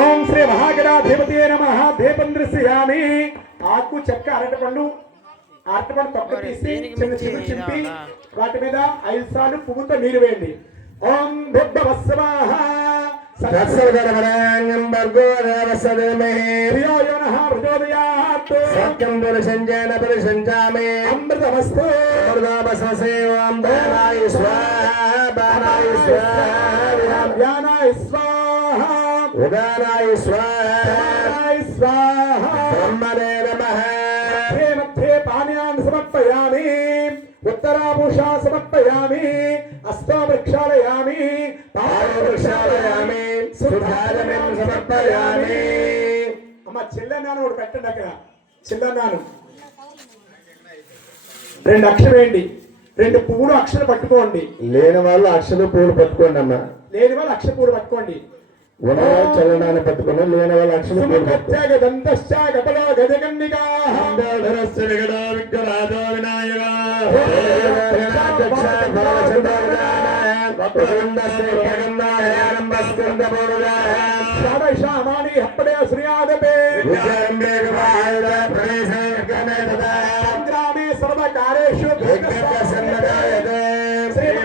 ఓం శ్రీ మహాగణాధిపతయే నమః. దీపం దృశ్యామి. ఆకు చెక్క అరటిపండు తొక్క తీసి చిన్న చిన్న చింపి వాటి మీద 5 సార్లు పువ్వుతో నీరు వేయండి. ఓం భుద్భవస్వాహ సత్సర్గరవరాంగం భర్గో దేవసదేమహి ధియో యో నః ప్రచోదయాత్ సత్యం పురుషంజన పురుషంజామే అమృతమస్తు అమృతమస్తసేవం బాణాయ స్వాహా బాణాయ స్వాహా వ్యానాయ స్వాహా ఉదానాయ స్వాహా బ్రహ్మణే నమః. मध्ये पानीयान् समर्पयामि. उत्तराभूषा समर्पयामि. हस्तो प्रक्षालयामि. पादौ प्रक्षालयामि. शुद्धाजलं समर्पयामि. అమ్మ చిల్లనాను ఒకటి పెట్టండి. అక్కడ చిల్లనాను 2 అక్షలు వేయండి. 2 పువ్వులు అక్షలు పట్టుకోండి. లేని వాళ్ళు అక్షలు పువ్వులు పట్టుకోండి అమ్మ. లేని వాళ్ళు అక్షల పువ్వులు పట్టుకోండి. చలనాన్ని పట్టుకుని లేని వాళ్ళ అక్షలు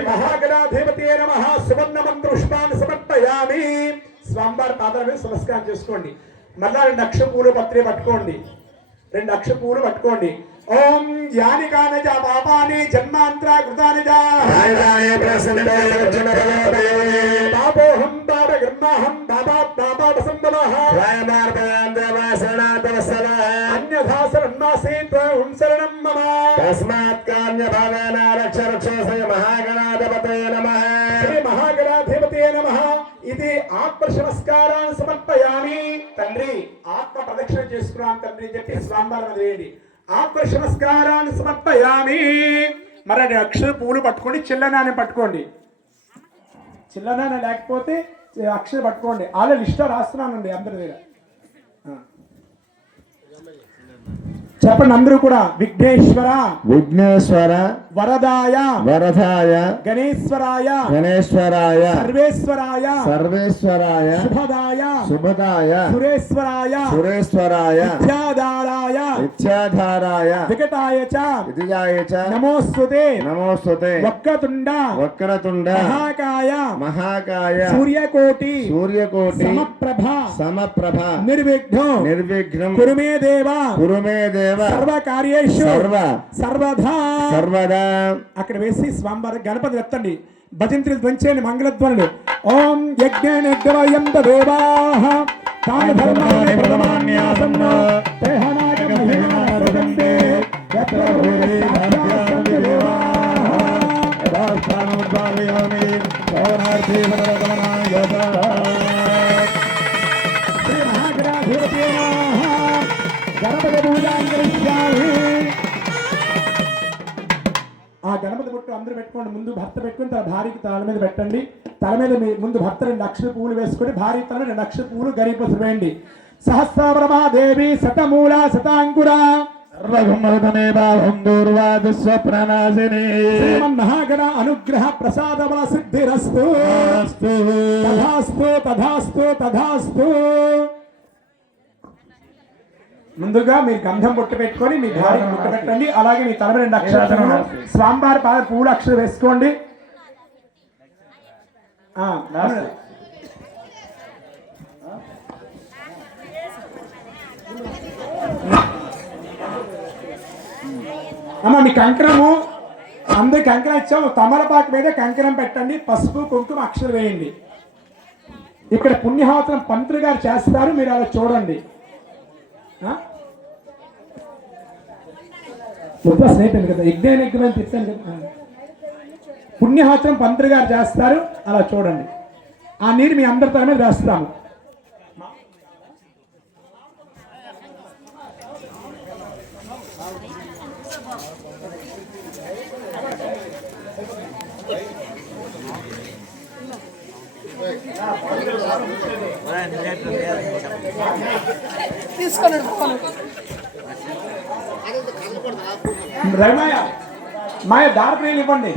మహాగణాధిపతయే నమః. సువర్ణ మంత్రుష్పాన్ని సమర్పయామి. స్వామివారి పాదాల మీద నమస్కారం చేసుకోండి. మళ్ళా 2 అక్ష పూలు పత్రి పట్టుకోండి. 2 అక్ష పూలు పట్టుకోండి. ఓం యాని కానజ పాపాని జన్మాంతర కృతాని పాపోహం పాప గర్మాహం పాపాప సంభవః అన్యథా శరణాసీత్ శరణం మమ. తస్మాత్ కామ్య భావేన రక్ష రక్షోసయ మహాగణాధిపతయే నమః. శ్రీ మహాగణాధిపతయే నమః. ఇది ఆత్మ నమస్కారాన్ని సమర్పయామి. తండ్రి ఆత్మ ప్రదక్షిణ చేసుకున్నాను తండ్రి అని చెప్పి స్వామివారి వేయండి. ఆత్మ నమస్కారాన్ని సమర్పయామి. మరి 2 అక్షర పూలు పట్టుకోండి. చిల్లనాన్ని పట్టుకోండి. చిల్లనాన్న లేకపోతే అక్షర పట్టుకోండి. అలా లిస్ట్ రాస్తున్నానండి అందరి దగ్గర. చెప్పండి అందరూ కూడా. విఘ్నేశ్వర విఘ్నేశ్వర వరదాయ వరదాయ గణేశ్వరాయ గణేశ్వరాయ సర్వేశ్వరాయ సర్వేశ్వరాయ శుభదాయ శుభదాయ సురేశ్వరాయ సురేశ్వరాయ విద్యాధారాయ విద్యాధారాయ వికటాయ చ విజయాయ చ నమోస్తుతే నమోస్తుతే వక్రతుండ వక్రతుండ మహాకాయ మహాకాయ సూర్యకోటి సూర్యకోటి సమప్రభ సమప్రభ నిర్విఘ్నం నిర్విఘ్నం కురుమే దేవ కురుమే దేవ సర్వ కార్యేషు సర్వదా సర్వదా. అక్కడ వేసి స్వామివారి గణపతి ఎత్తండి. భజంత్రులు ధ్వంచేయండి. మంగళధ్వనులు. ఓం యజ్ఞేన దేవాః తాను ధర్మాన్ని ప్రథమాన్యాసన్న తేహనాగం మహిమానందే యత్ర భూరి భాగ్యాన్ని దేవాః దాస్తానుద్భావయామి సౌనార్థి వరదమనాయ శ్రీ మహాగణాధిపతయే నమః. గణపతి పూజాంగరిష్యామి. ఆ గణపతి బొట్టు అందరూ పెట్టుకోండి. ముందు భర్త పెట్టుకుని తన భార్యకి తల మీద పెట్టండి. తల మీద ముందు భర్త 2 అక్షర పువ్వులు వేసుకొని భార్య తల మీద 2 అక్షర పువ్వులు గణపతి వేయండి. సహస్రబ్రహ్మాదేవి శతమూల శతాంకుర శ్రీమన్మహాగణ అనుగ్రహ ప్రసాద బల సిద్ధిరస్తు. తథాస్తు తథాస్తు తథాస్తు. ముందుగా మీరు గంధం బొట్టు పెట్టుకొని మీ భార్యకి బొట్టు పెట్టండి. అలాగే మీ తల 2 అక్షరాలు స్వామివారి పాద పూల అక్షరం వేసుకోండి. అమ్మ మీ కంకణము అందరికి కంకణం ఇచ్చాము. తమలపాకు మీద కంకణం పెట్టండి. పసుపు కుంకుమ అక్షరం వేయండి. ఇక్కడ పుణ్యహోత్రం పంతులు గారు చేస్తారు. మీరు అలా చూడండి. స్నేహితులు కదా యజ్ఞం తిప్పాను కదా. పుణ్యహోత్రం పంతులు గారు చేస్తారు. అలా చూడండి. ఆ నీరు మీ అందరి తల మీద వేస్తాము. తీసుకొని రమయ్య మాయ దారిని ఇవ్వండి.